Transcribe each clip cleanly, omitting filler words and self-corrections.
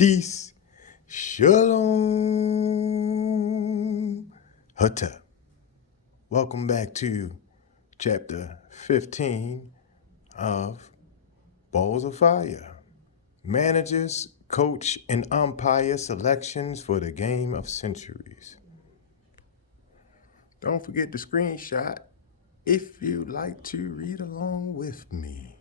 Peace. Shalom. Hata. Welcome back to chapter 15 of Balls of Fire. Managers, coach, and umpire selections for the game of centuries. Don't forget to screenshot if you'd like to read along with me.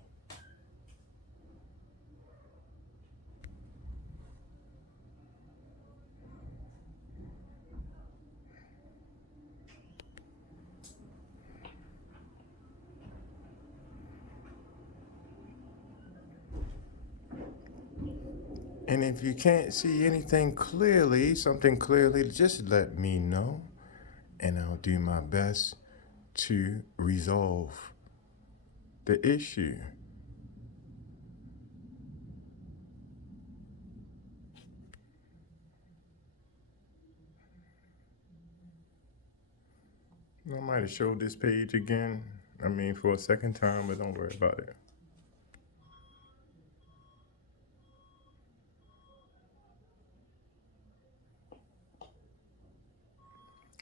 And if you can't see anything clearly, something clearly, just let me know, and I'll do my best to resolve the issue. I might have showed this page again, for a second time, but don't worry about it.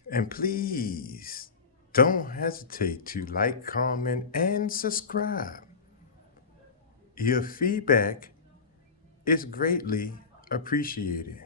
And please don't hesitate to like, comment, and subscribe. Your feedback is greatly appreciated.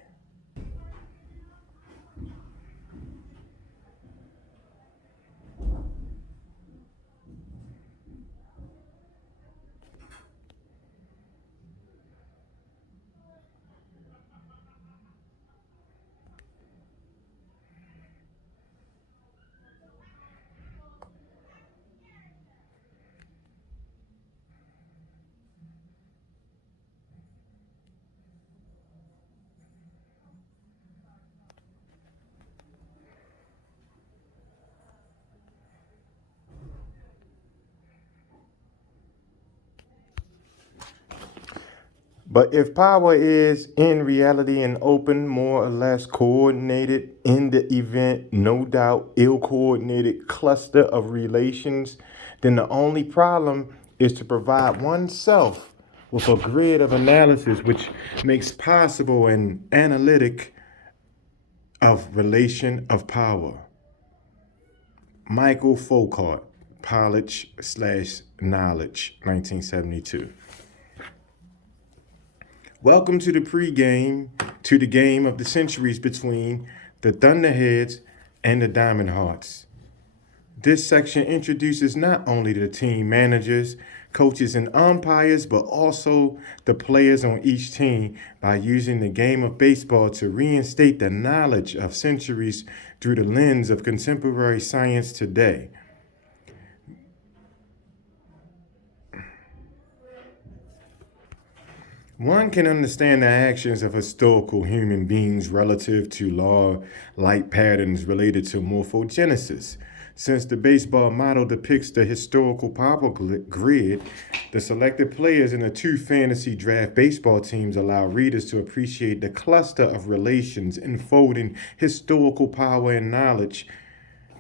But if power is in reality an open, more or less coordinated, in the event, no doubt, ill coordinated cluster of relations, then the only problem is to provide oneself with a grid of analysis which makes possible an analytic of relation of power. Michael Foucault, Polish/Knowledge, 1972. Welcome to the pregame to the game of the centuries between the Thunderheads and the Diamond Hearts. This section introduces not only the team managers, coaches, and umpires, but also the players on each team by using the game of baseball to reinstate the knowledge of centuries through the lens of contemporary science today. One can understand the actions of historical human beings relative to law-like patterns related to morphogenesis. Since the baseball model depicts the historical power grid, the selected players in the two fantasy draft baseball teams allow readers to appreciate the cluster of relations enfolding historical power and knowledge,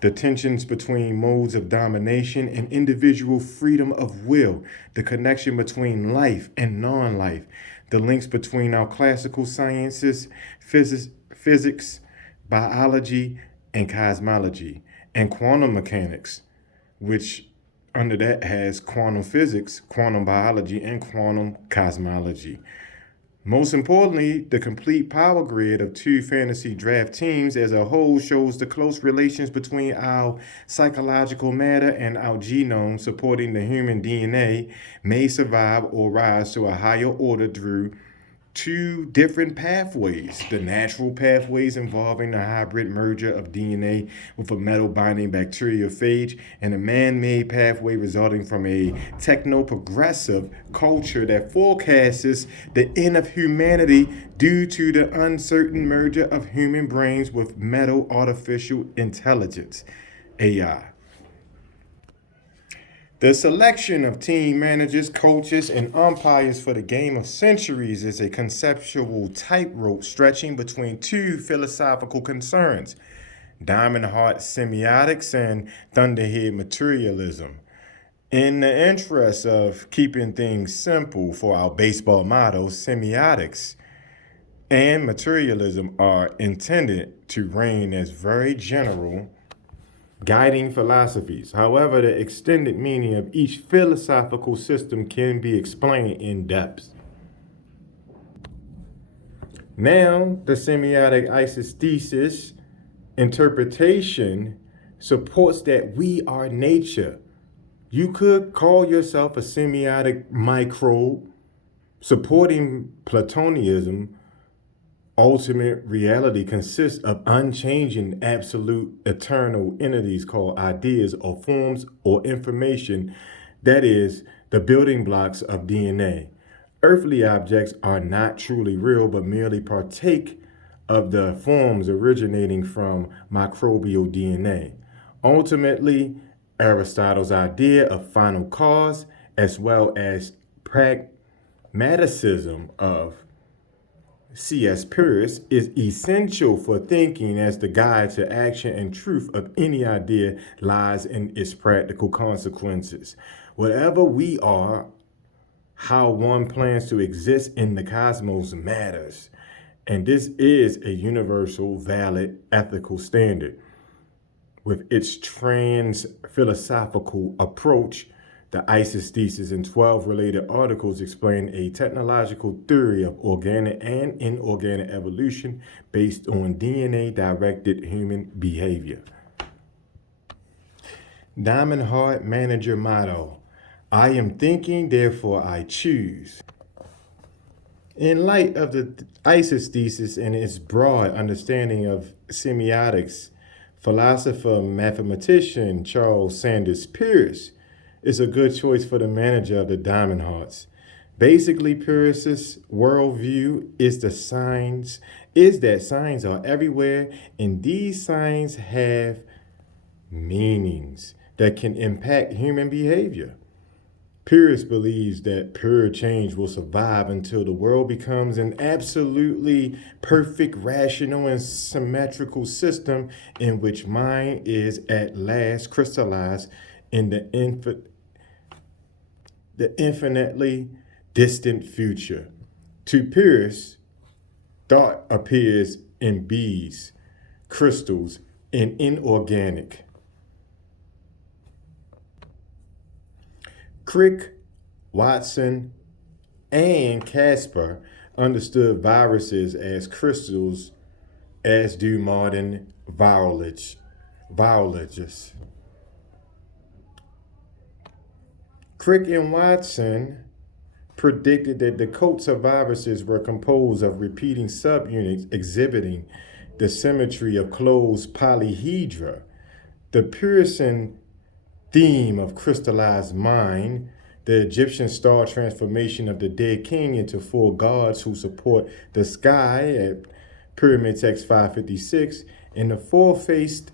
the tensions between modes of domination and individual freedom of will, the connection between life and non-life, the links between our classical sciences, physics, biology, and cosmology, and quantum mechanics, which under that has quantum physics, quantum biology, and quantum cosmology. Most importantly, the complete power grid of two fantasy draft teams as a whole shows the close relations between our psychological matter and our genome, supporting the human DNA may survive or rise to a higher order through two different pathways: the natural pathways involving the hybrid merger of DNA with a metal binding bacteriophage, and a man-made pathway resulting from a techno-progressive culture that forecasts the end of humanity due to the uncertain merger of human brains with metal artificial intelligence, AI. The selection of team managers, coaches, and umpires for the game of centuries is a conceptual tightrope stretching between two philosophical concerns: Diamond Heart semiotics and Thunderhead materialism. In the interest of keeping things simple for our baseball motto, semiotics, and materialism are intended to reign as very general guiding philosophies. However, the extended meaning of each philosophical system can be explained in depth. Now, the semiotic isosthesis interpretation supports that we are nature. You could call yourself a semiotic microbe. Supporting Platonism, ultimate reality consists of unchanging, absolute, eternal entities called ideas or forms or information, that is, the building blocks of DNA. Earthly objects are not truly real, but merely partake of the forms originating from microbial DNA. Ultimately, Aristotle's idea of final cause, as well as pragmatism of C.S. Peirce, is essential for thinking, as the guide to action and truth of any idea lies in its practical consequences. Whatever we are, how one plans to exist in the cosmos matters. And this is a universal, valid, ethical standard. With its trans-philosophical approach, the isosthesis and 12 related articles explain a technological theory of organic and inorganic evolution based on DNA-directed human behavior. Diamond Heart Manager Motto: I am thinking, therefore I choose. In light of the isosthesis and its broad understanding of semiotics, philosopher mathematician Charles Sanders Peirce is a good choice for the manager of the Diamond Hearts. Basically, Peirce's worldview is that signs are everywhere, and these signs have meanings that can impact human behavior. Peirce believes that pure change will survive until the world becomes an absolutely perfect, rational, and symmetrical system in which mind is at last crystallized in the infinitely distant future. To Peirce, thought appears in bees, crystals, and inorganic. Crick, Watson, and Casper understood viruses as crystals, as do modern virologists. Crick and Watson predicted that the coats of viruses were composed of repeating subunits exhibiting the symmetry of closed polyhedra. The Peircean theme of crystallized mind, the Egyptian star transformation of the dead king into four gods who support the sky at Pyramid Text 556, and the four-faced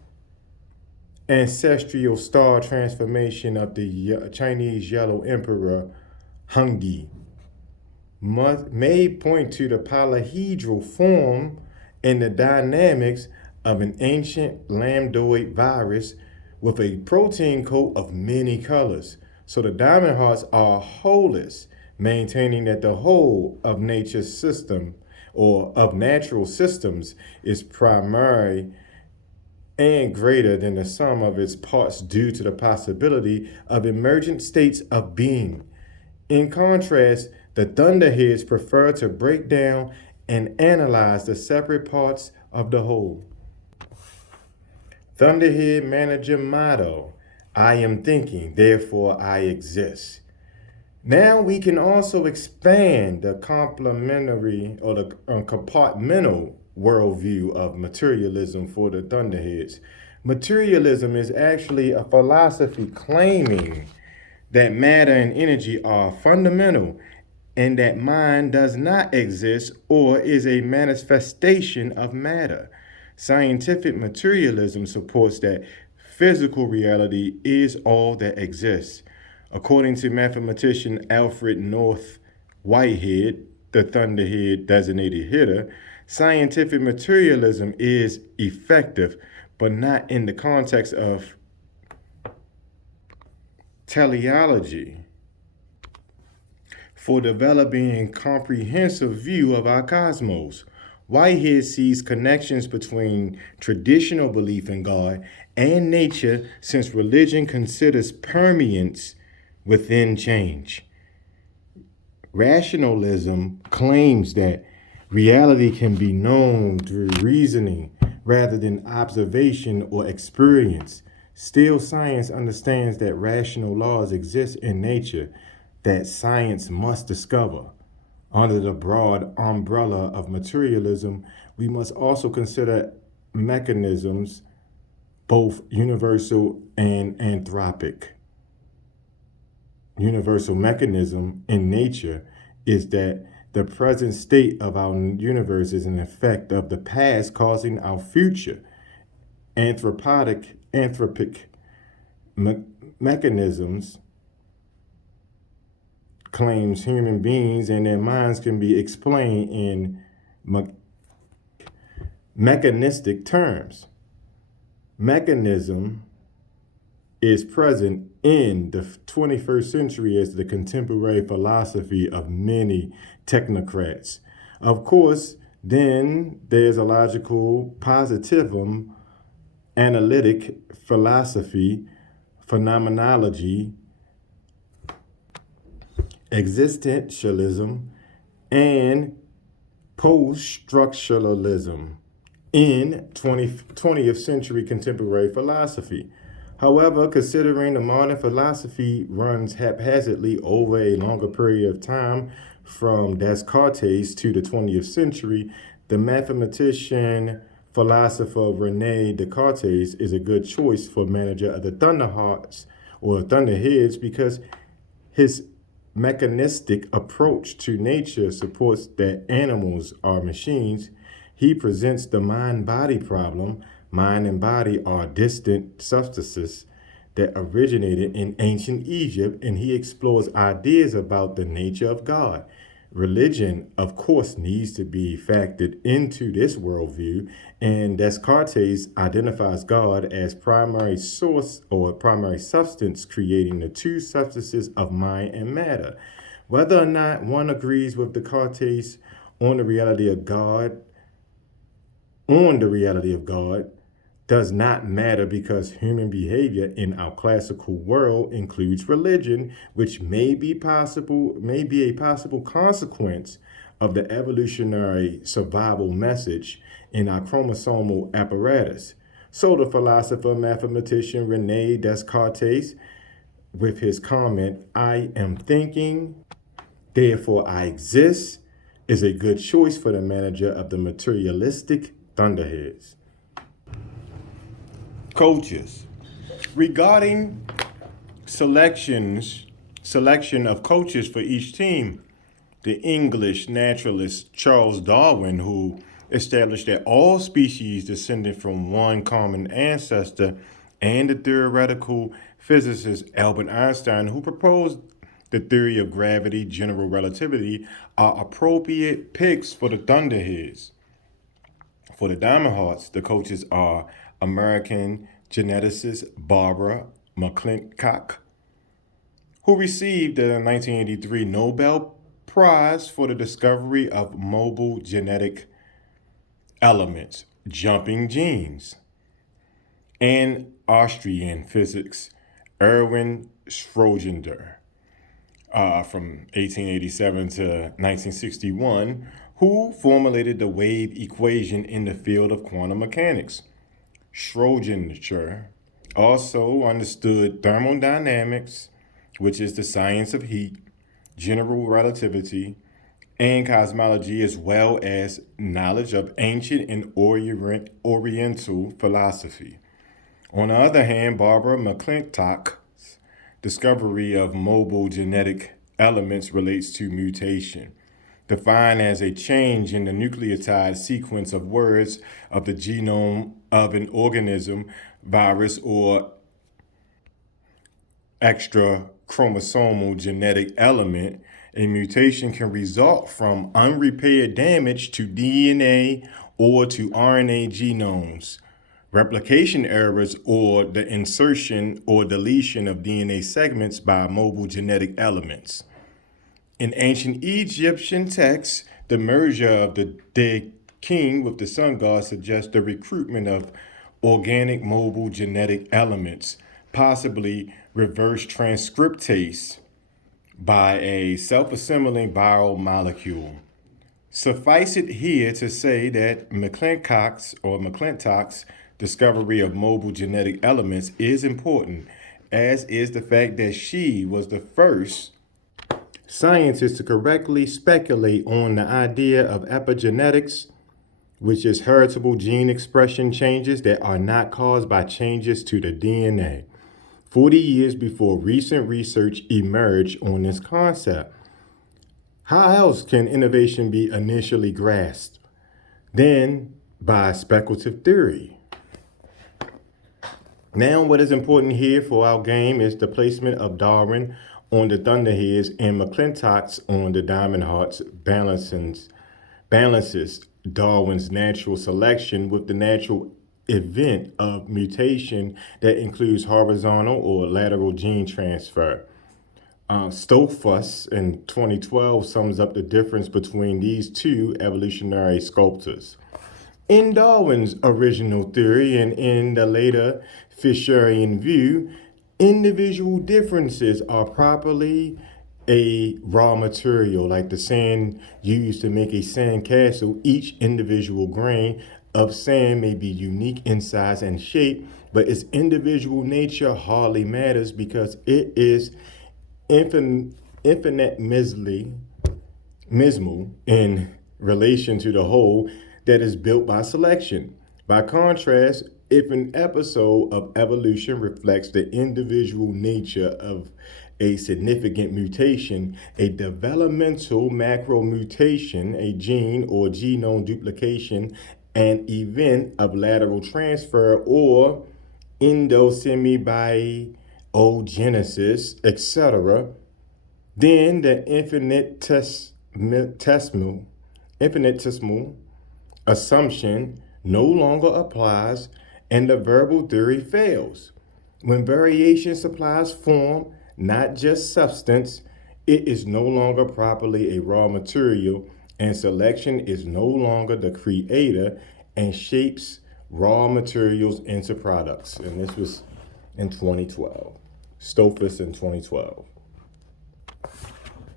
ancestral star transformation of the Chinese yellow emperor Hongyi may point to the polyhedral form and the dynamics of an ancient lambdoid virus with a protein coat of many colors. So the Diamond Hearts are wholes, maintaining that the whole of nature's system or of natural systems is primary and greater than the sum of its parts due to the possibility of emergent states of being. In contrast, the Thunderheads prefer to break down and analyze the separate parts of the whole. Thunderhead Manager motto: I am thinking, therefore I exist. Now we can also expand the complementary or the compartmental worldview of materialism for the Thunderheads. Materialism is actually a philosophy claiming that matter and energy are fundamental and that mind does not exist or is a manifestation of matter. Scientific materialism supports that physical reality is all that exists. According to mathematician Alfred North Whitehead, the Thunderhead designated hitter, scientific materialism is effective, but not in the context of teleology, for developing a comprehensive view of our cosmos. Whitehead sees connections between traditional belief in God and nature since religion considers permanence within change. Rationalism claims that reality can be known through reasoning rather than observation or experience. Still, science understands that rational laws exist in nature that science must discover. Under the broad umbrella of materialism, we must also consider mechanisms, both universal and anthropic. Universal mechanism in nature is that the present state of our universe is an effect of the past causing our future. Anthropic mechanisms claims human beings and their minds can be explained in me- mechanistic terms. Mechanism is present in the 21st century as the contemporary philosophy of many technocrats. Of course, then there's a logical positivism, analytic philosophy, phenomenology, existentialism, and post-structuralism in 20th century contemporary philosophy. However, considering the modern philosophy runs haphazardly over a longer period of time from Descartes to the 20th century, the mathematician philosopher Rene Descartes is a good choice for manager of the Thunderhearts or Thunderheads because his mechanistic approach to nature supports that animals are machines. He presents the mind-body problem. Mind and body are distant substances that originated in ancient Egypt, and he explores ideas about the nature of God. Religion, of course, needs to be factored into this worldview, and Descartes identifies God as primary source or primary substance, creating the two substances of mind and matter. Whether or not one agrees with Descartes on the reality of God, on the reality of God, does not matter because human behavior in our classical world includes religion, which may be a possible consequence of the evolutionary survival message in our chromosomal apparatus. So the philosopher mathematician Rene Descartes, with his comment, "I am thinking, therefore I exist," is a good choice for the manager of the materialistic thunderheads. Coaches. Regarding selection of coaches for each team, the English naturalist Charles Darwin, who established that all species descended from one common ancestor, and the theoretical physicist Albert Einstein, who proposed the theory of gravity, general relativity, are appropriate picks for the Thunderheads. For the Diamond Hearts, the coaches are American geneticist Barbara McClintock, who received the 1983 Nobel Prize for the discovery of mobile genetic elements, jumping genes, and Austrian physics Erwin Schrödinger from 1887 to 1961, who formulated the wave equation in the field of quantum mechanics. Schrödinger also understood thermodynamics, which is the science of heat, general relativity, and cosmology, as well as knowledge of ancient and Oriental philosophy. On the other hand, Barbara McClintock's discovery of mobile genetic elements relates to mutation, defined as a change in the nucleotide sequence of words of the genome of an organism, virus, or extra chromosomal genetic element. A mutation can result from unrepaired damage to DNA or to RNA genomes, replication errors, or the insertion or deletion of DNA segments by mobile genetic elements. In ancient Egyptian texts, the merger of the King with the sun god suggests the recruitment of organic mobile genetic elements, possibly reverse transcriptase by a self assembling viral molecule. Suffice it here to say that McClintock's discovery of mobile genetic elements is important, as is the fact that she was the first scientist to correctly speculate on the idea of epigenetics, which is heritable gene expression changes that are not caused by changes to the DNA. 40 years before recent research emerged on this concept. How else can innovation be initially grasped than by speculative theory? Now, what is important here for our game is the placement of Darwin on the Thunderheads and McClintock's on the Diamond Hearts balances Darwin's natural selection with the natural event of mutation that includes horizontal or lateral gene transfer. Ch.15 in 2012 sums up the difference between these two evolutionary sculptors. In Darwin's original theory and in the later Fisherian view, individual differences are properly a raw material, like the sand used to make a sand castle. Each individual grain of sand may be unique in size and shape, but its individual nature hardly matters because it is infinitesimally in relation to the whole that is built by selection. By contrast, if an episode of evolution reflects the individual nature of a significant mutation, a developmental macro mutation, a gene or genome duplication, an event of lateral transfer or endosemibiogenesis, etc., then the infinitesimal assumption no longer applies and the verbal theory fails. When variation supplies form, not just substance, it is no longer properly a raw material, and selection is no longer the creator and shapes raw materials into products. And this was in 2012. Ch.15 in 2012.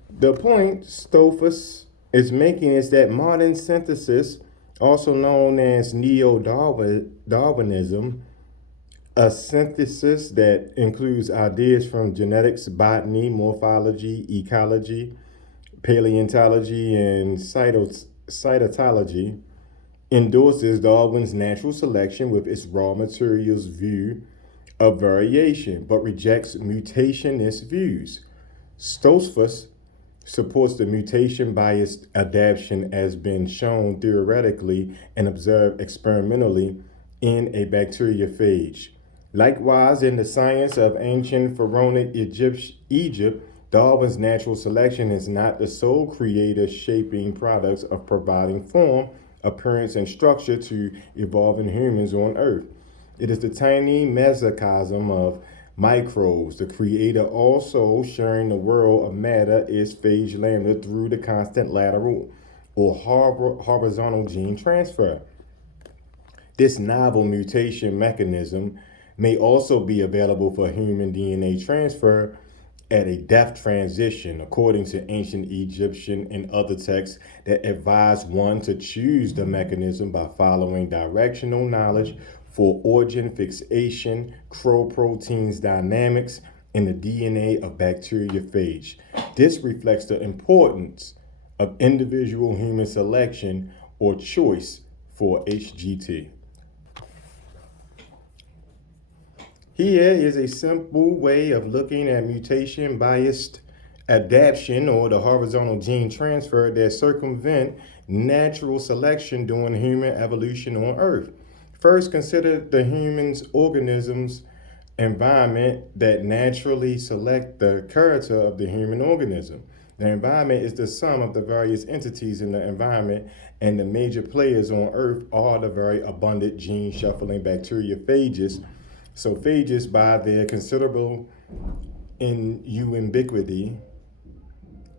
The point Ch.15 is making is that modern synthesis, also known as neo-Darwinism, a synthesis that includes ideas from genetics, botany, morphology, ecology, paleontology, and cytology, endorses Darwin's natural selection with its raw materials view of variation, but rejects mutationist views. Ch.15 supports the mutation-biased adaptation as been shown theoretically and observed experimentally in a bacteriophage. Likewise, in the science of ancient pharaonic Egypt, Darwin's natural selection is not the sole creator shaping products of providing form, appearance, and structure to evolving humans on Earth. It is the tiny mesocosm of microbes. The creator also sharing the world of matter is phage lambda through the constant lateral or horizontal gene transfer. This novel mutation mechanism may also be available for human DNA transfer at a depth transition, according to ancient Egyptian and other texts that advise one to choose the mechanism by following directional knowledge for origin fixation, proteins dynamics, and the DNA of bacteriophage. This reflects the importance of individual human selection or choice for HGT. Here is a simple way of looking at mutation-biased adaptation or the horizontal gene transfer that circumvent natural selection during human evolution on Earth. First, consider the human's organism's environment that naturally select the character of the human organism. The environment is the sum of the various entities in the environment, and the major players on Earth are the very abundant gene shuffling bacteriophages. So phages, by their considerable ubiquity,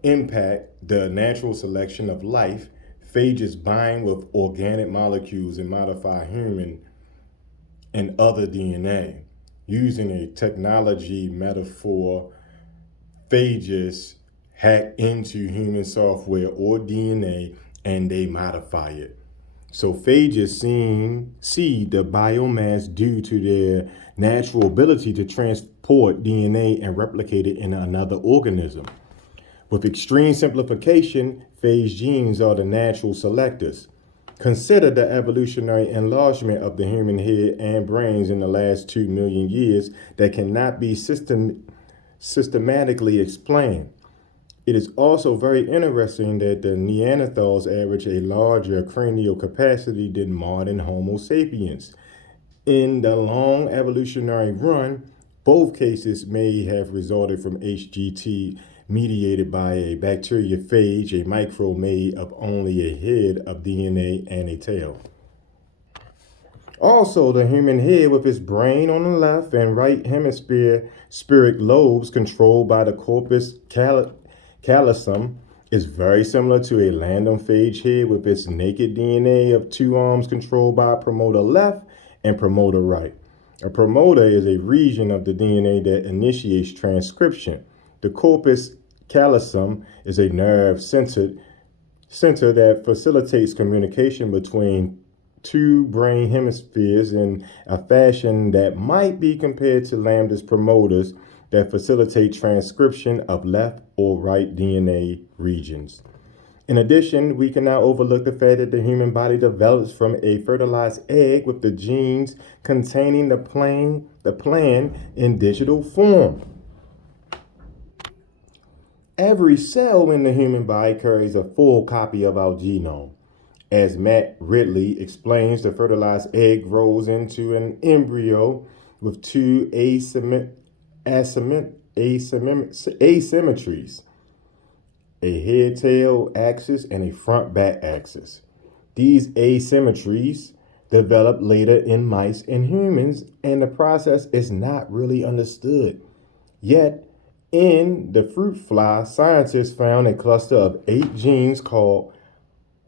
impact the natural selection of life. Phages bind with organic molecules and modify human and other DNA. Using a technology metaphor, phages hack into human software or DNA and they modify it. So phages see the biomass due to their natural ability to transport DNA and replicate it in another organism. With extreme simplification, phage genes are the natural selectors. Consider the evolutionary enlargement of the human head and brains in the last 2 million years that cannot be systematically explained. It is also very interesting that the Neanderthals average a larger cranial capacity than modern Homo sapiens. In the long evolutionary run, both cases may have resulted from HGT mediated by a bacteriophage, a microbe made of only a head of DNA and a tail. Also, the human head, with its brain on the left and right hemisphere spheric lobes controlled by the corpus callosum, is very similar to a phage head with its naked DNA of two arms controlled by promoter left and promoter right. A promoter is a region of the DNA that initiates transcription. The corpus callosum is a nerve center that facilitates communication between two brain hemispheres in a fashion that might be compared to lambda's promoters that facilitate transcription of left or right DNA regions. In addition, we cannot overlook the fact that the human body develops from a fertilized egg with the genes containing the plan in digital form. Every cell in the human body carries a full copy of our genome. As Matt Ridley explains, the fertilized egg grows into an embryo with two asymmetries, a head-tail axis and a front-back axis. These asymmetries develop later in mice and humans, and the process is not really understood. Yet, in the fruit fly, scientists found a cluster of 8 genes called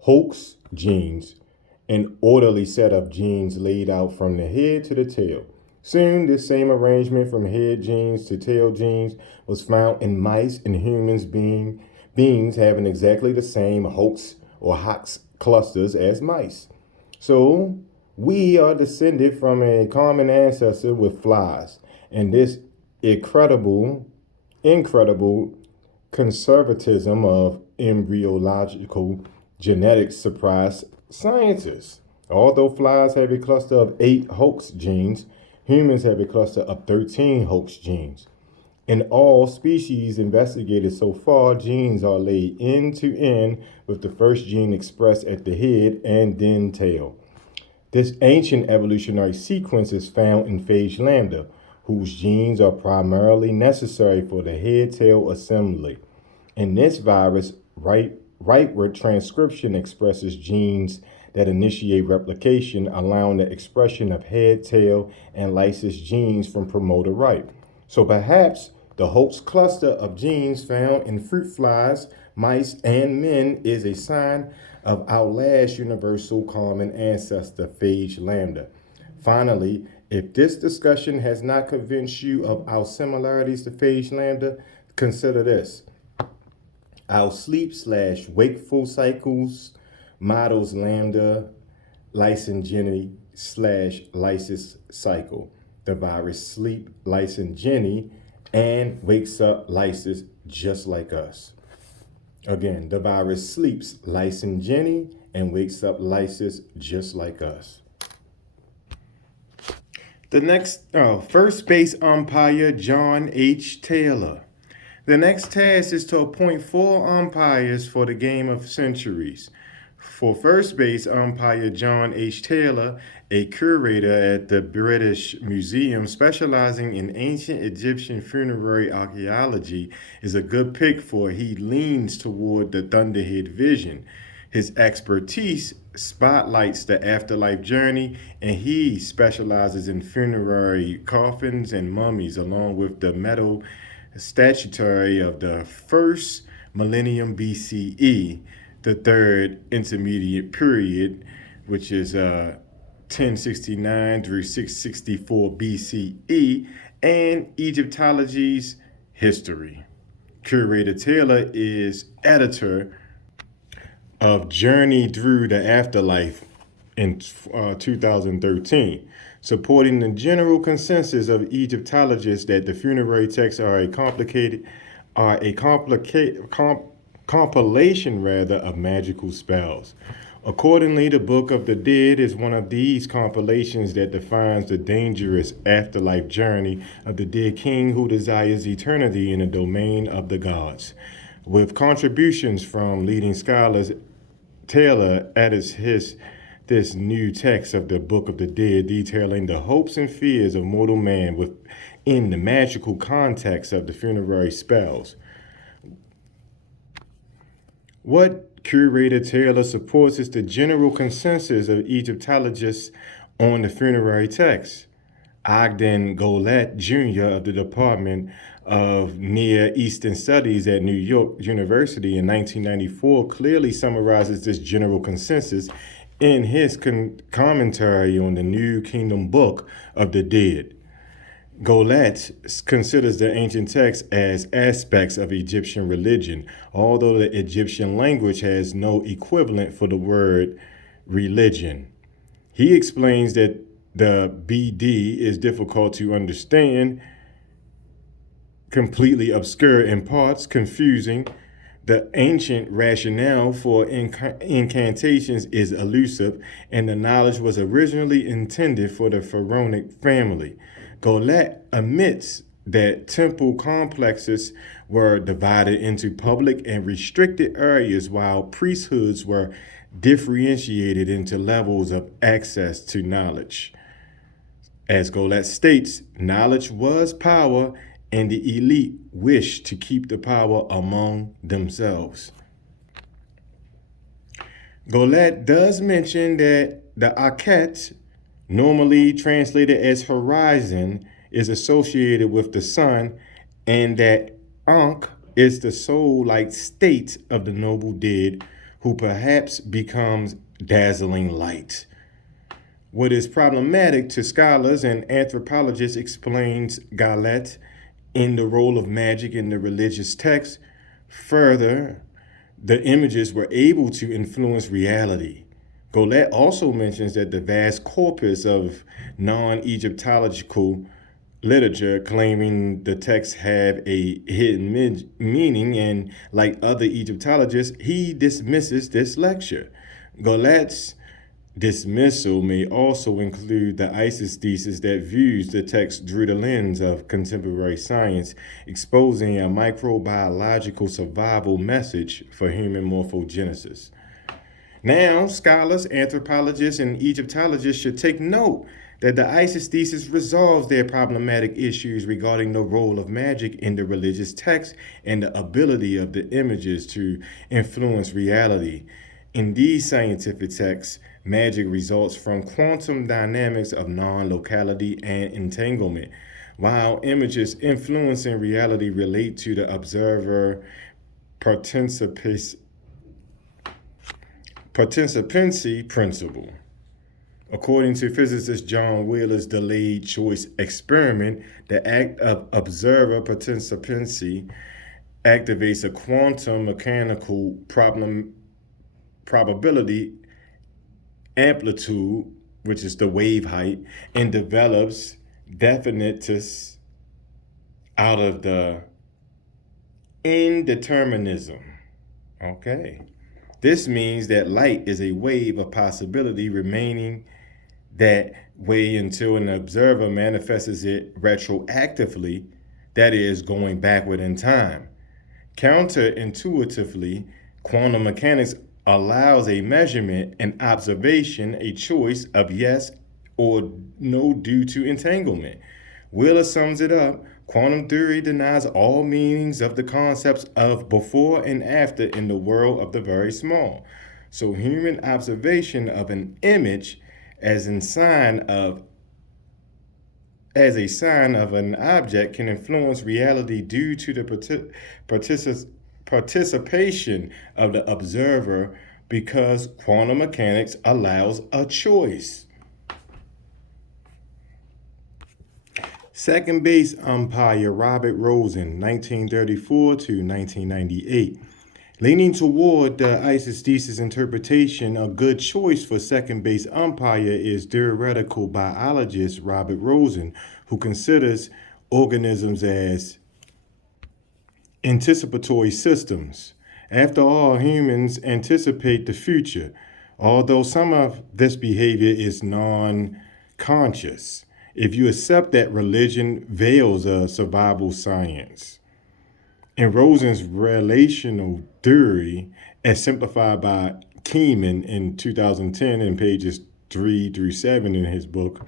Hox genes, an orderly set of genes laid out from the head to the tail. Soon, this same arrangement from head genes to tail genes was found in mice and humans beings having exactly the same Hox clusters as mice. So, we are descended from a common ancestor with flies, and this incredible conservatism of embryological genetics surprised scientists. Although flies have a cluster of 8 Hox genes, humans have a cluster of 13 Hox genes. In all species investigated so far, genes are laid end to end, with the first gene expressed at the head and then tail. This ancient evolutionary sequence is found in phage lambda, whose genes are primarily necessary for the head-tail assembly. In this virus, rightward transcription expresses genes that initiate replication, allowing the expression of head, tail, and lysis genes from promoter right. So perhaps the Hox cluster of genes found in fruit flies, mice, and men is a sign of our last universal common ancestor, phage lambda. Finally, if this discussion has not convinced you of our similarities to phage lambda, consider this. Our sleep/wakeful cycles models lambda lysogeny/lysis cycle. The virus sleep lysogeny and wakes up lysis just like us. Again, the virus sleeps lysogeny and wakes up lysis just like us. The next first base umpire, John H. Taylor. The next task is to appoint 4 umpires for the game of centuries. For first base umpire John H. Taylor, a curator at the British Museum specializing in ancient Egyptian funerary archaeology, is a good pick, for he leans toward the thunderhead vision. His expertise spotlights the afterlife journey, and he specializes in funerary coffins and mummies, along with the metal statuary of the first millennium BCE, the third intermediate period, which is 1069 through 664 BCE, and Egyptology's history. Curator Taylor is editor of Journey Through the Afterlife in 2013, supporting the general consensus of Egyptologists that the funerary texts are a compilation rather of magical spells. Accordingly, the Book of the Dead is one of these compilations that defines the dangerous afterlife journey of the dead king who desires eternity in the domain of the gods. With contributions from leading scholars, Taylor edits this new text of the Book of the Dead, detailing the hopes and fears of mortal man within the magical context of the funerary spells. What Curator Taylor supports is the general consensus of Egyptologists on the funerary text. Ogden Golet Jr. of the Department of Near Eastern Studies at New York University in 1994 clearly summarizes this general consensus in his commentary on the New Kingdom Book of the Dead. Golet considers the ancient texts as aspects of Egyptian religion, although the Egyptian language has no equivalent for the word religion. He explains that the BD is difficult to understand, completely obscure in parts, confusing. The ancient rationale for incantations is elusive, and the knowledge was originally intended for the pharaonic family. Golet admits that temple complexes were divided into public and restricted areas, while priesthoods were differentiated into levels of access to knowledge. As Golet states, knowledge was power, and the elite wished to keep the power among themselves. Golet does mention that the Akhet, normally translated as horizon, is associated with the sun, and that Ankh is the soul-like state of the noble dead, who perhaps becomes dazzling light. What is problematic to scholars and anthropologists, explains Golet, in the role of magic in the religious text. Further, the images were able to influence reality. Golet also mentions that the vast corpus of non-Egyptological literature claiming the texts have a hidden meaning, and like other Egyptologists, he dismisses this lecture. Golet's dismissal may also include the ISIS thesis that views the text through the lens of contemporary science, exposing a microbiological survival message for human morphogenesis. Now, scholars, anthropologists, and Egyptologists should take note that the ISIS thesis resolves their problematic issues regarding the role of magic in the religious text and the ability of the images to influence reality. In these scientific texts, magic results from quantum dynamics of non-locality and entanglement, while images influencing reality relate to the observer participancy principle. According to physicist John Wheeler's delayed choice experiment, the act of observer participancy activates a quantum mechanical probability amplitude, which is the wave height, and develops definiteness out of the indeterminism. Okay. This means that light is a wave of possibility remaining that way until an observer manifests it retroactively, that is, going backward in time. Counterintuitively, quantum mechanics allows a measurement, an observation, a choice of yes or no due to entanglement. Wheeler sums it up. Quantum theory denies all meanings of the concepts of before and after in the world of the very small. So human observation of an image as a sign of an object can influence reality due to the participation of the observer because quantum mechanics allows a choice. Second base umpire Robert Rosen, 1934 to 1998. Leaning toward the isosthesis interpretation, a good choice for second base umpire is theoretical biologist Robert Rosen, who considers organisms as anticipatory systems. After all, humans anticipate the future, although some of this behavior is non conscious. If you accept that religion veils a survival science. In Rosen's relational theory, as simplified by Keenan in 2010 in pages 3 through 7 in his book,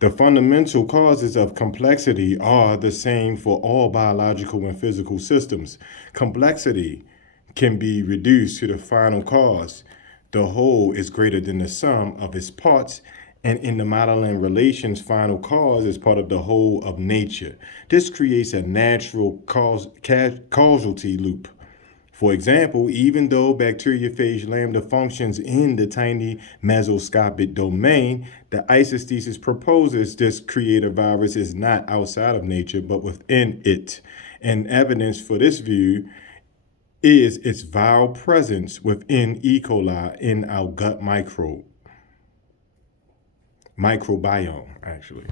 the fundamental causes of complexity are the same for all biological and physical systems. Complexity can be reduced to the final cause. The whole is greater than the sum of its parts, and in the modeling relations, final cause is part of the whole of nature. This creates a natural causality loop. For example, even though bacteriophage lambda functions in the tiny mesoscopic domain, the isosthesis proposes this creator virus is not outside of nature but within it. And evidence for this view is its viral presence within E. coli in our gut microbiome, actually.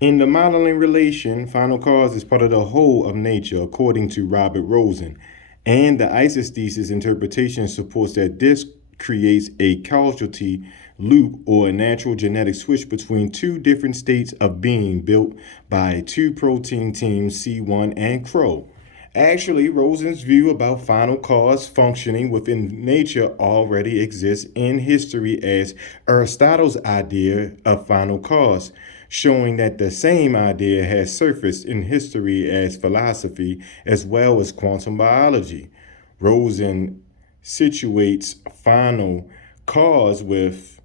In the modeling relation, final cause is part of the whole of nature, according to Robert Rosen, and the isosthesis interpretation supports that this creates a causality loop or a natural genetic switch between two different states of being built by two protein teams, C1 and CRO. Actually, Rosen's view about final cause functioning within nature already exists in history as Aristotle's idea of final cause, showing that the same idea has surfaced in history as philosophy as well as quantum biology. Rosen situates final cause within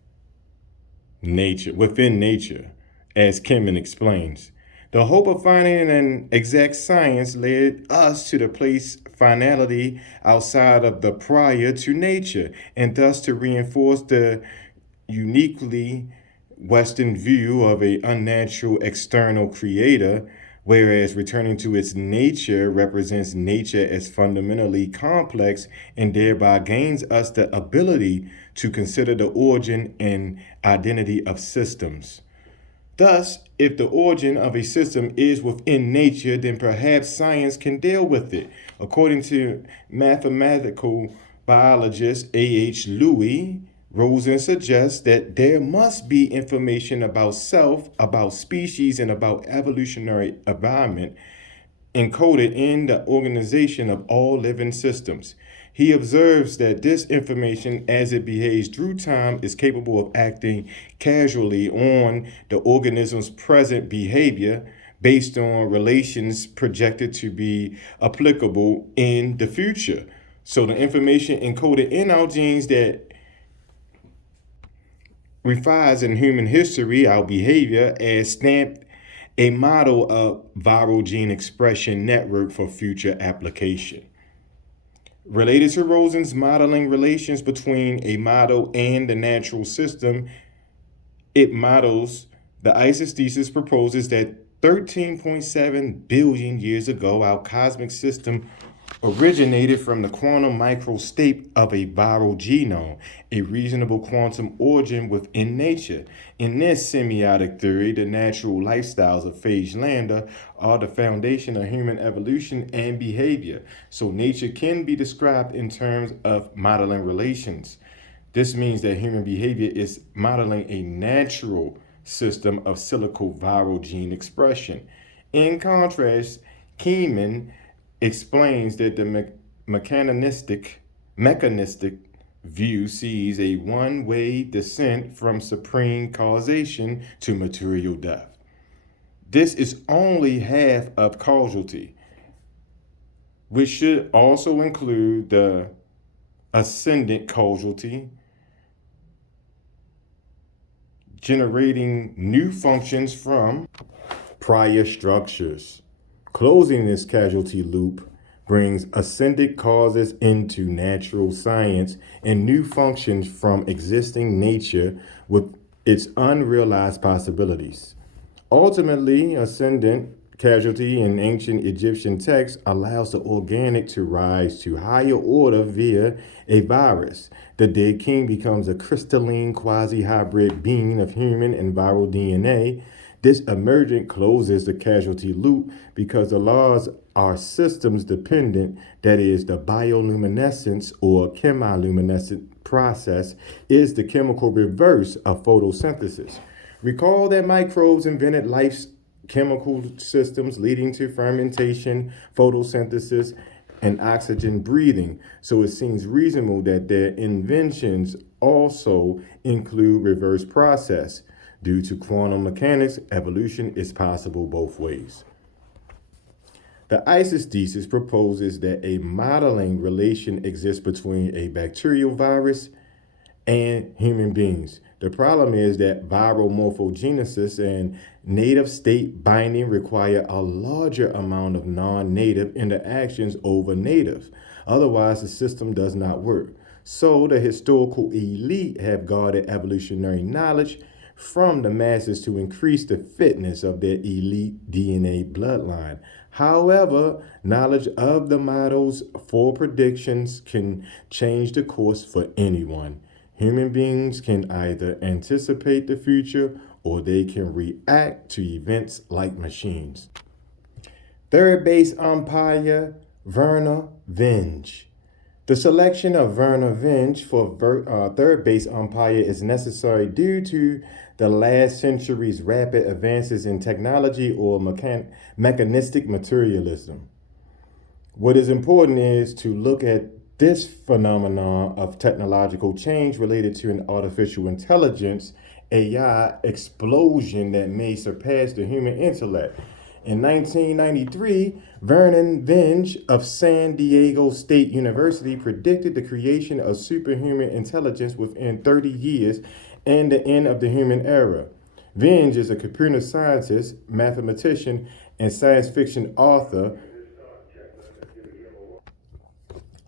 nature, as Keenan explains. The hope of finding an exact science led us to the place finality outside of the prior to nature, and thus to reinforce the uniquely Western view of an unnatural external creator, whereas returning to its nature represents nature as fundamentally complex and thereby gains us the ability to consider the origin and identity of systems. Thus, if the origin of a system is within nature, then perhaps science can deal with it. According to mathematical biologist A.H. Louis, Rosen suggests that there must be information about self, about species, and about evolutionary environment encoded in the organization of all living systems. He observes that this information, as it behaves through time, is capable of acting causally on the organism's present behavior based on relations projected to be applicable in the future. So the information encoded in our genes that refines in human history, our behavior, as stamped a model of viral gene expression network for future application. Related to Rosen's modeling relations between a model and the natural system, it models the isosthesis proposes that 13.7 billion years ago, our cosmic system originated from the quantum microstate of a viral genome, a reasonable quantum origin within nature. In this semiotic theory, the natural lifestyles of phage lambda are the foundation of human evolution and behavior. So nature can be described in terms of modeling relations. This means that human behavior is modeling a natural system of silico viral gene expression. In contrast, Keenan explains that the mechanistic view sees a one-way descent from supreme causation to material death. This is only half of causality, which should also include the ascendant causality, generating new functions from prior structures. Closing this causality loop, brings ascended causes into natural science and new functions from existing nature with its unrealized possibilities. Ultimately, ascendant casualty in ancient Egyptian texts allows the organic to rise to higher order via a virus. The dead king becomes a crystalline quasi hybrid being of human and viral DNA. This emergent closes the casualty loop because the laws are systems dependent, that is, the bioluminescence or chemiluminescent process is the chemical reverse of photosynthesis. Recall that microbes invented life's chemical systems leading to fermentation, photosynthesis, and oxygen breathing. So it seems reasonable that their inventions also include reverse process. Due to quantum mechanics, evolution is possible both ways. The ISIS thesis proposes that a modeling relation exists between a bacterial virus and human beings. The problem is that viral morphogenesis and native state binding require a larger amount of non native interactions over native. Otherwise, the system does not work. So, the historical elite have guarded evolutionary knowledge from the masses to increase the fitness of their elite DNA bloodline. However, knowledge of the models for predictions can change the course for anyone. Human beings can either anticipate the future or they can react to events like machines. Third base umpire Werner Vinge. The selection of Werner Vinge for third base umpire is necessary due to the last century's rapid advances in technology or mechanistic materialism. What is important is to look at this phenomenon of technological change related to an artificial intelligence AI explosion that may surpass the human intellect. In 1993, Vernon Vinge of San Diego State University predicted the creation of superhuman intelligence within 30 years and the end of the human era. Vinge is a computer scientist, mathematician, and science fiction author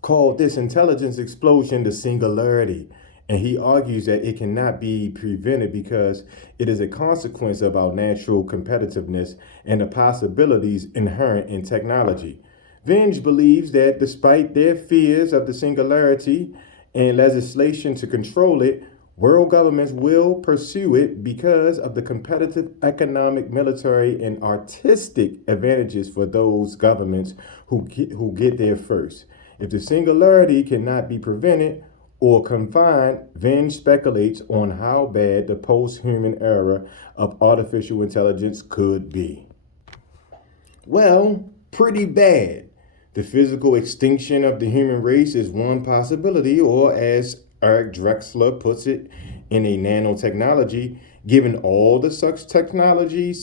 called this intelligence explosion the singularity. And he argues that it cannot be prevented because it is a consequence of our natural competitiveness and the possibilities inherent in technology. Vinge believes that despite their fears of the singularity and legislation to control it, world governments will pursue it because of the competitive economic, military, and artistic advantages for those governments who get there first. If the singularity cannot be prevented or confined, Vinge speculates on how bad the post-human era of artificial intelligence could be. Well, pretty bad. The physical extinction of the human race is one possibility, or as Eric Drexler puts it in a nanotechnology, given all the such technology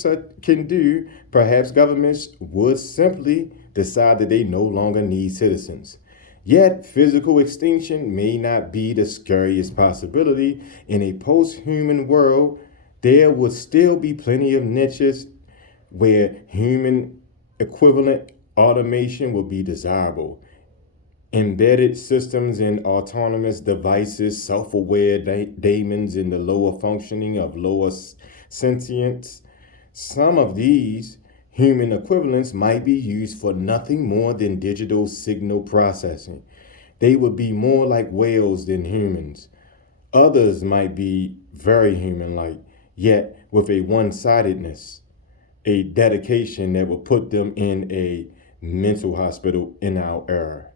can do, perhaps governments would simply decide that they no longer need citizens. Yet, physical extinction may not be the scariest possibility. In a post-human world, there would still be plenty of niches where human equivalent automation would be desirable. Embedded systems and autonomous devices, self-aware daemons in the lower functioning of lower sentience. Some of these human equivalents might be used for nothing more than digital signal processing. They would be more like whales than humans. Others might be very human-like, yet with a one-sidedness, a dedication that would put them in a mental hospital in our era.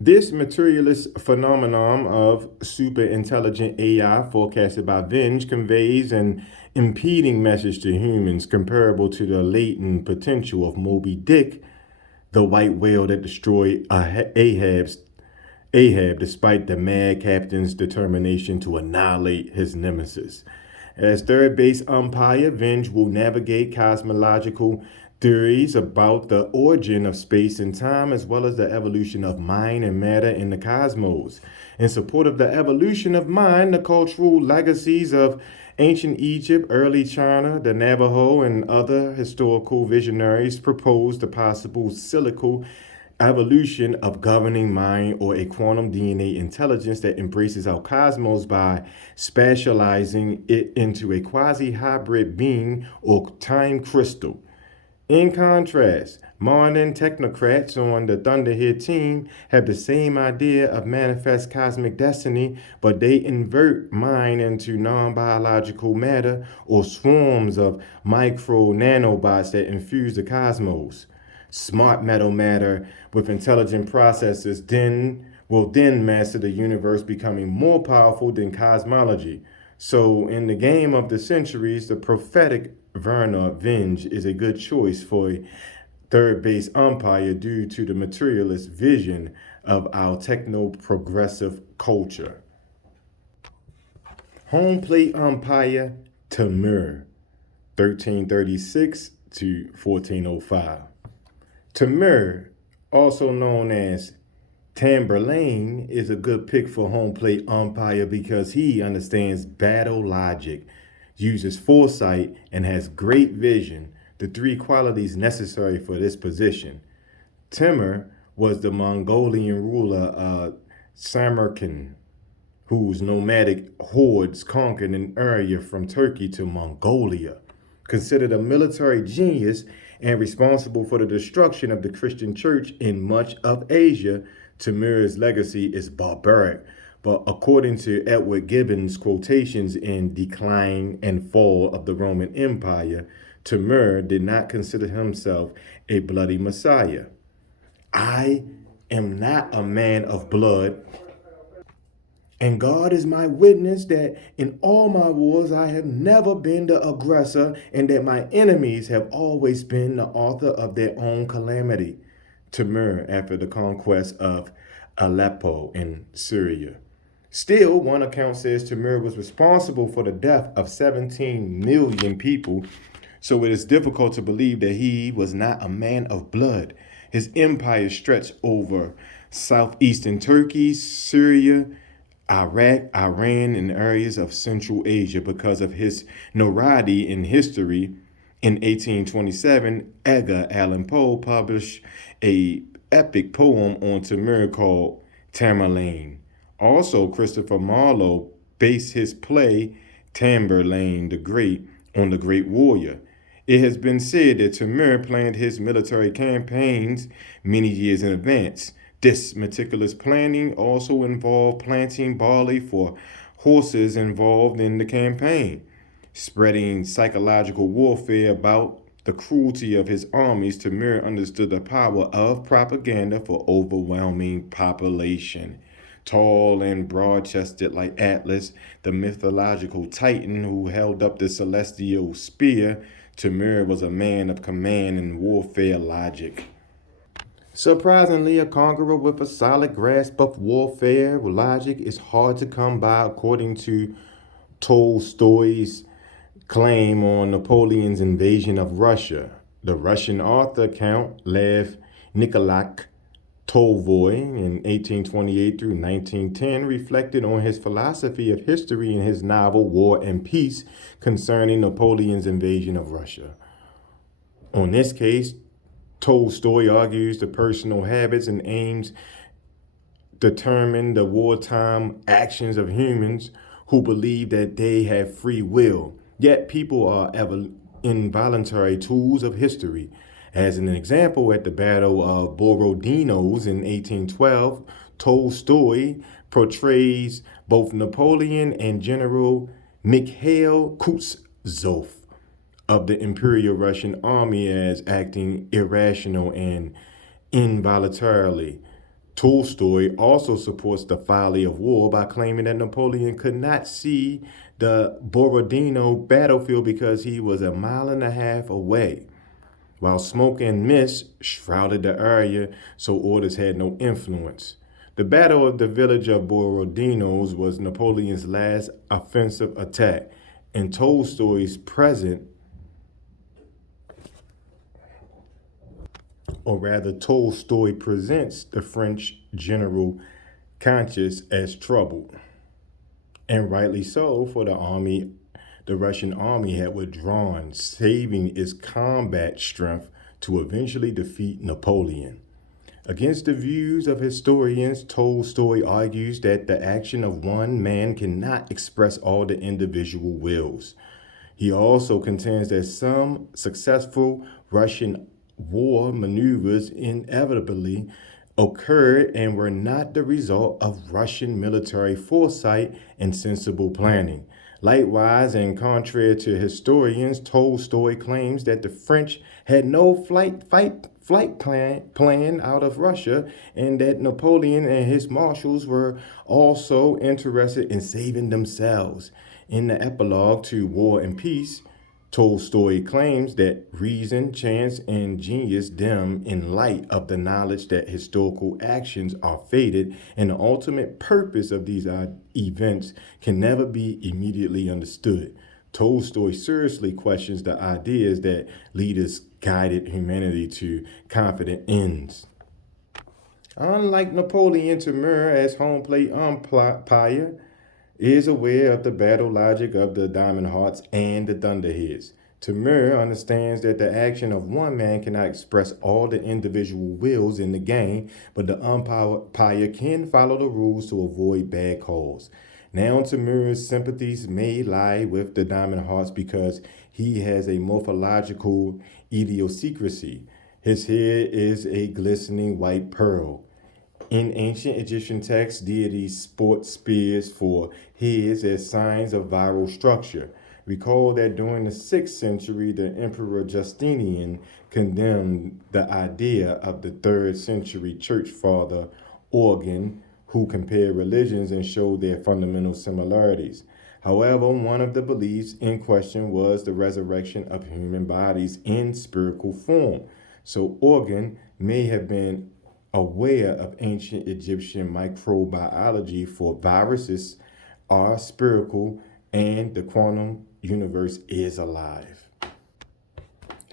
This materialist phenomenon of super intelligent AI forecasted by Vinge conveys an impeding message to humans comparable to the latent potential of Moby Dick, the white whale that destroyed Ahab despite the mad captain's determination to annihilate his nemesis. As third base umpire, Vinge will navigate cosmological theories about the origin of space and time, as well as the evolution of mind and matter in the cosmos. In support of the evolution of mind, the cultural legacies of ancient Egypt, early China, the Navajo, and other historical visionaries proposed the possible cyclical evolution of governing mind, or a quantum DNA intelligence that embraces our cosmos by spatializing it into a quasi hybrid being or time crystal. In contrast, modern technocrats on the Thunderhead team have the same idea of manifest cosmic destiny, but they invert mind into non biological matter or swarms of micro nanobots that infuse the cosmos. Smart metal matter with intelligent processes then master the universe, becoming more powerful than cosmology. So, in the game of the centuries, the prophetic Werner Vinge is a good choice for a third base umpire due to the materialist vision of our techno progressive culture. Home plate umpire Tamir, 1336 to 1405. Tamir, also known as Tamberlane, is a good pick for home plate umpire because he understands battle logic, uses foresight, and has great vision, the three qualities necessary for this position. Timur was the Mongolian ruler Samarkand, whose nomadic hordes conquered an area from Turkey to Mongolia. Considered a military genius and responsible for the destruction of the Christian church in much of Asia, Timur's legacy is barbaric. But according to Edward Gibbon's quotations in Decline and Fall of the Roman Empire, Timur did not consider himself a bloody messiah. I am not a man of blood, and God is my witness that in all my wars I have never been the aggressor, and that my enemies have always been the author of their own calamity. Timur, after the conquest of Aleppo in Syria. Still, one account says Timur was responsible for the death of 17 million people, so it is difficult to believe that he was not a man of blood. His empire stretched over southeastern Turkey, Syria, Iraq, Iran, and areas of Central Asia. Because of his notoriety in history, in 1827, Edgar Allan Poe published a epic poem on Timur called Tamerlane. Also, Christopher Marlowe based his play Tamberlane the Great on the Great Warrior. It has been said that Timur planned his military campaigns many years in advance. This meticulous planning also involved planting barley for horses involved in the campaign, spreading psychological warfare about the cruelty of his armies. Timur understood the power of propaganda for overwhelming population. Tall and broad-chested like Atlas, the mythological titan who held up the celestial spear, Timur was a man of command and warfare logic. Surprisingly, a conqueror with a solid grasp of warfare logic is hard to come by, according to Tolstoy's claim on Napoleon's invasion of Russia. The Russian author Count Lev Nikolai Tolstoy in 1828 through 1910 reflected on his philosophy of history in his novel War and Peace concerning Napoleon's invasion of Russia. On this case, Tolstoy argues the personal habits and aims determine the wartime actions of humans who believe that they have free will. Yet people are involuntary tools of history. As an example, at the Battle of Borodino's in 1812, Tolstoy portrays both Napoleon and General Mikhail Kutuzov of the Imperial Russian Army as acting irrational and involuntarily. Tolstoy also supports the folly of war by claiming that Napoleon could not see the Borodino battlefield because he was a mile and a half away, while smoke and mist shrouded the area, so orders had no influence. The Battle of the village of Borodino's was Napoleon's last offensive attack, and Tolstoy's present or rather, Tolstoy presents the French general conscious as troubled, and rightly so, for the Russian army had withdrawn, saving its combat strength to eventually defeat Napoleon. Against the views of historians, Tolstoy argues that the action of one man cannot express all the individual wills. He also contends that some successful Russian war maneuvers inevitably occurred and were not the result of Russian military foresight and sensible planning. Likewise, and contrary to historians, Tolstoy claims that the French had no flight plan out of Russia, and that Napoleon and his marshals were also interested in saving themselves. In the epilogue to War and Peace, Tolstoy claims that reason, chance, and genius dim in light of the knowledge that historical actions are fated, and the ultimate purpose of these events can never be immediately understood. Tolstoy seriously questions the ideas that leaders guided humanity to confident ends. Unlike Napoleon, Timur, as home plate umpire, is aware of the battle logic of the Diamond Hearts and the Thunderheads. Timur understands that the action of one man cannot express all the individual wills in the game, but the umpire can follow the rules to avoid bad calls. Now, Timur's sympathies may lie with the Diamond Hearts because he has a morphological idiosyncrasy. His hair is a glistening white pearl. In ancient Egyptian texts, deities sport spears for heads as signs of viral structure. Recall that during the 6th century, the Emperor Justinian condemned the idea of the 3rd century church father Origen, who compared religions and showed their fundamental similarities. However, one of the beliefs in question was the resurrection of human bodies in spherical form. So Origen may have been aware of ancient Egyptian microbiology, for viruses are spherical and the quantum universe is alive.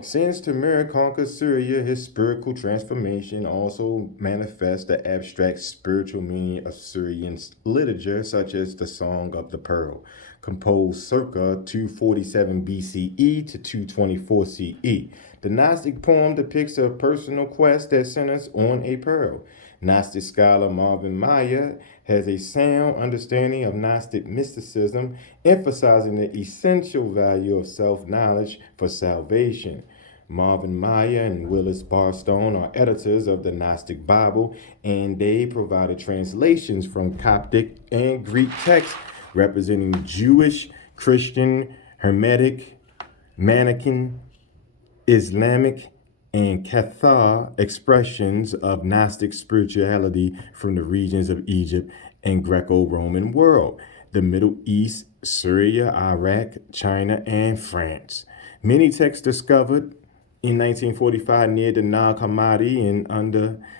Since Timur conquered Syria, his spiritual transformation also manifests the abstract spiritual meaning of Syrian literature, such as the Song of the Pearl, composed circa 247 BCE to 224 CE. The Gnostic poem depicts a personal quest that centers on a pearl. Gnostic scholar Marvin Maya has a sound understanding of Gnostic mysticism, emphasizing the essential value of self-knowledge for salvation. Marvin Maya and Willis Barstone are editors of the Gnostic Bible, and they provided translations from Coptic and Greek texts representing Jewish, Christian, Hermetic, Manichaean, Islamic, and Cathar expressions of Gnostic spirituality from the regions of Egypt and Greco-Roman world, the Middle East, Syria, Iraq, China, and France. Many texts discovered in 1945 near the Nag Hammadi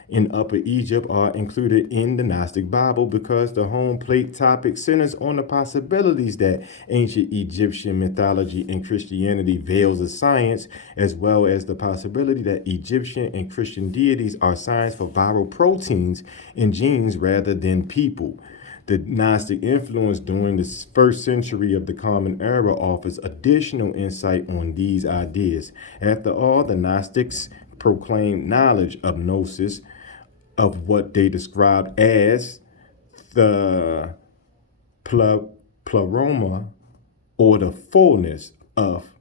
in Upper Egypt are included in the Gnostic Bible because the home plate topic centers on the possibilities that ancient Egyptian mythology and Christianity veils of science, as well as the possibility that Egyptian and Christian deities are signs for viral proteins and genes rather than people. The Gnostic influence during the 1st century of the Common Era offers additional insight on these ideas. After all, the Gnostics proclaimed knowledge of gnosis, of what they described as the pleroma, or the fullness of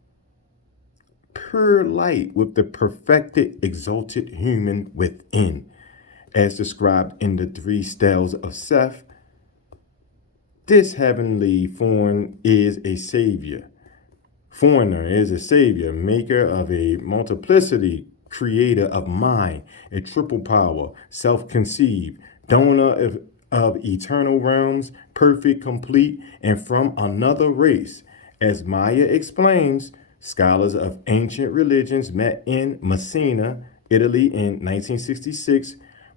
pure light with the perfected, exalted human within. As described in the 3 styles of Seth, this heavenly foreigner is a savior, maker of a multiplicity, creator of mind, a triple power, self-conceived, donor of eternal realms, perfect, complete, and from another race. As Maya explains, scholars of ancient religions met in Messina, Italy in 1966,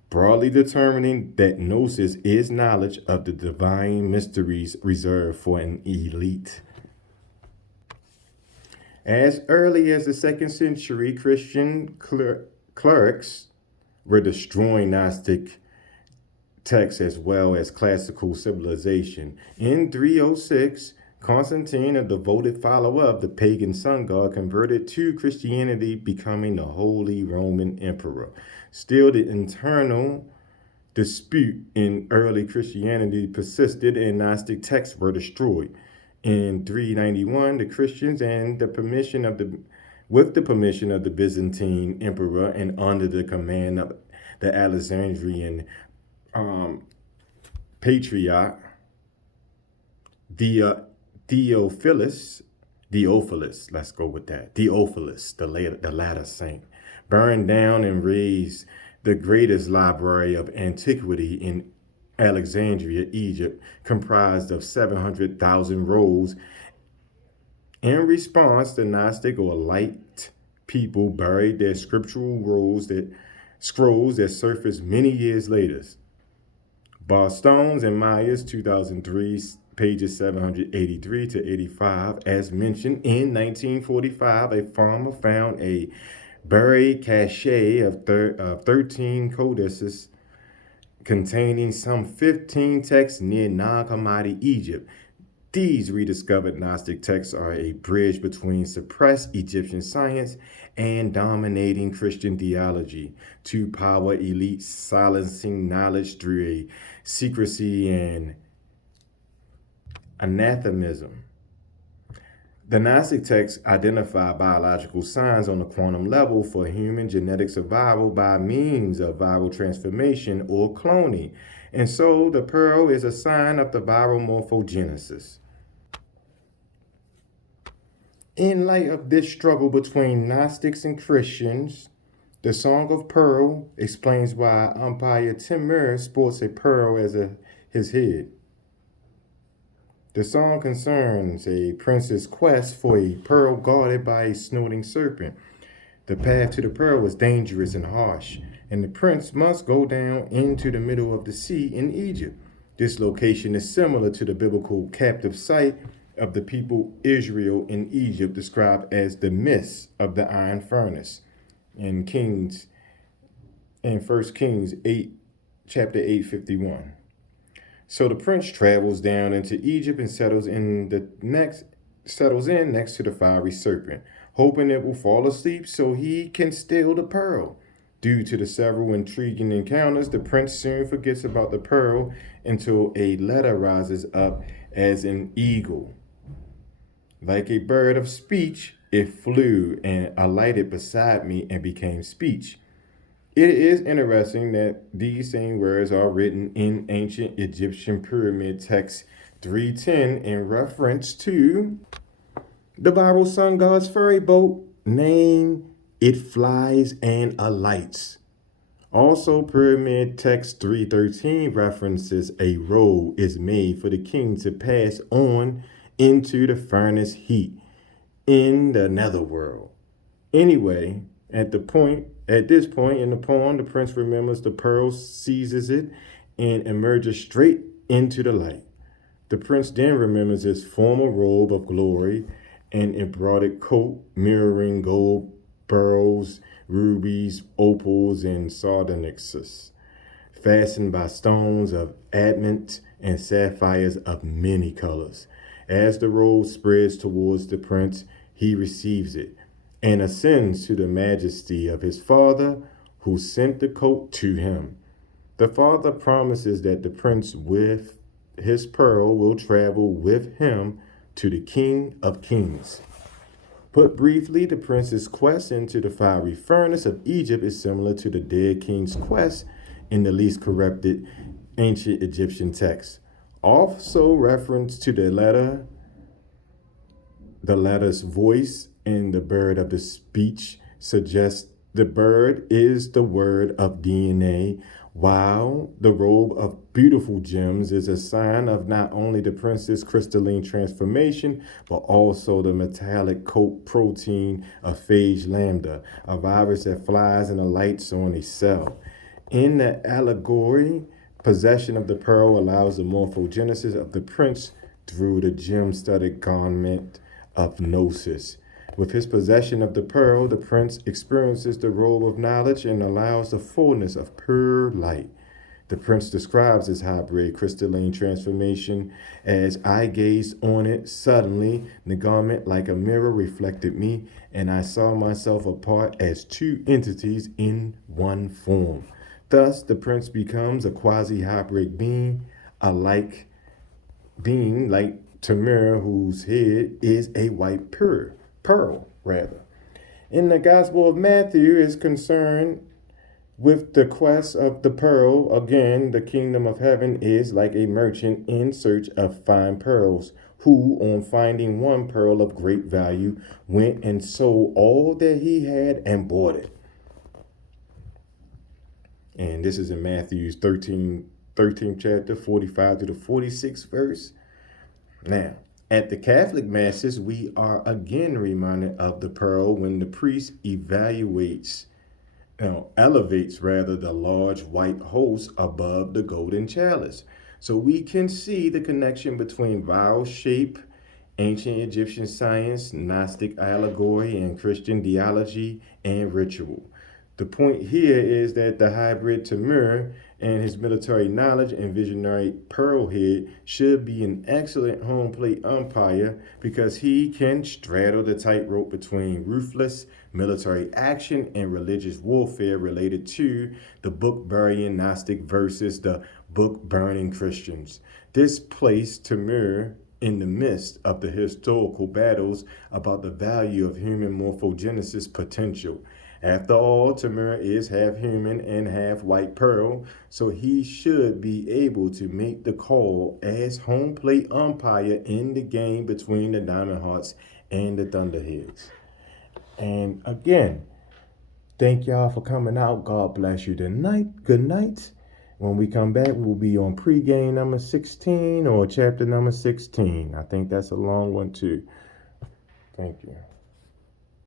broadly determining that gnosis is knowledge of the divine mysteries reserved for an elite. As early as the 2nd century, Christian clerics were destroying Gnostic texts as well as classical civilization. In 306, Constantine, a devoted follower of the pagan sun god, converted to Christianity, becoming the Holy Roman Emperor. Still, the internal dispute in early Christianity persisted and Gnostic texts were destroyed. In 391, the Christians with the permission of the Byzantine emperor and under the command of the Alexandrian patriarch Theophilus, let's go with that. Theophilus, the latter saint, burned down and razed the greatest library of antiquity in Alexandria, Egypt, comprised of 700,000 rolls. In response, the Gnostic or light people buried their scriptural scrolls that surfaced many years later. Barstones and Myers, 2003, pages 783 to 85. As mentioned, in 1945, a farmer found a buried cache of 13 codices containing some 15 texts near Nag Hammadi, Egypt. These rediscovered Gnostic texts are a bridge between suppressed Egyptian science and dominating Christian theology to power elites, silencing knowledge through a secrecy and anathemism. The Gnostic texts identify biological signs on the quantum level for human genetic survival by means of viral transformation or cloning. And so the pearl is a sign of the viral morphogenesis. In light of this struggle between Gnostics and Christians, the Song of Pearl explains why umpire Timur sports a pearl as his head. The song concerns a prince's quest for a pearl guarded by a snorting serpent. The path to the pearl is dangerous and harsh, and the prince must go down into the middle of the sea in Egypt. This location is similar to the biblical captive site of the people Israel in Egypt, described as the midst of the iron furnace in 1 Kings 8, chapter 8:51. So the prince travels down into Egypt and settles in next to the fiery serpent, hoping it will fall asleep so he can steal the pearl. Due to the several intriguing encounters, the prince soon forgets about the pearl until a letter rises up as an eagle. Like a bird of speech, it flew and alighted beside me and became speech. It is interesting that these same words are written in ancient Egyptian pyramid text 310 in reference to the viral sun god's ferry boat named It Flies and Alights. Also, pyramid text 313 references a road is made for the king to pass on into the furnace heat in the netherworld. Anyway, at this point in the poem, the prince remembers the pearl, seizes it, and emerges straight into the light. The prince then remembers his former robe of glory and embroidered coat, mirroring gold, pearls, rubies, opals, and sardonyxes, fastened by stones of adamant and sapphires of many colors. As the robe spreads towards the prince, he receives it and ascends to the majesty of his father, who sent the coat to him. The father promises that the prince with his pearl will travel with him to the King of Kings. Put briefly, the prince's quest into the fiery furnace of Egypt is similar to the dead king's quest in the least corrupted ancient Egyptian text. Also reference to the letter's voice in the bird of the speech suggests the bird is the word of DNA, while the robe of beautiful gems is a sign of not only the prince's crystalline transformation, but also the metallic coat protein of phage lambda, a virus that flies and alights on a cell. In the allegory, possession of the pearl allows the morphogenesis of the prince through the gem-studded garment of gnosis. With his possession of the pearl, the prince experiences the robe of knowledge and allows the fullness of pure light. The prince describes his hybrid crystalline transformation as I gazed on it. Suddenly, the garment like a mirror reflected me, and I saw myself apart as two entities in one form. Thus, the prince becomes a quasi hybrid being, a like being like Tamir, whose head is a white pearl, rather. In the Gospel of Matthew is concerned with the quest of the pearl. Again, the kingdom of heaven is like a merchant in search of fine pearls, who, on finding one pearl of great value, went and sold all that he had and bought it. And this is in Matthew's 13th chapter, 45 to the 46th verse. Now, at the Catholic Masses, we are again reminded of the pearl when the priest elevates rather the large white host above the golden chalice. So we can see the connection between vial shape, ancient Egyptian science, Gnostic allegory, and Christian theology and ritual. The point here is that the hybrid Tamir and his military knowledge and visionary Pearlhead should be an excellent home plate umpire because he can straddle the tightrope between ruthless military action and religious warfare related to the book burying Gnostic versus the book burning Christians. This placed Tamir in the midst of the historical battles about the value of human morphogenesis potential. After all, Tamir is half human and half white pearl, so he should be able to make the call as home plate umpire in the game between the Diamond Hearts and the Thunderheads. And again, thank y'all for coming out. God bless you tonight. Good night. When we come back, we'll be on pregame number 16 or chapter number 16. I think that's a long one too. Thank you.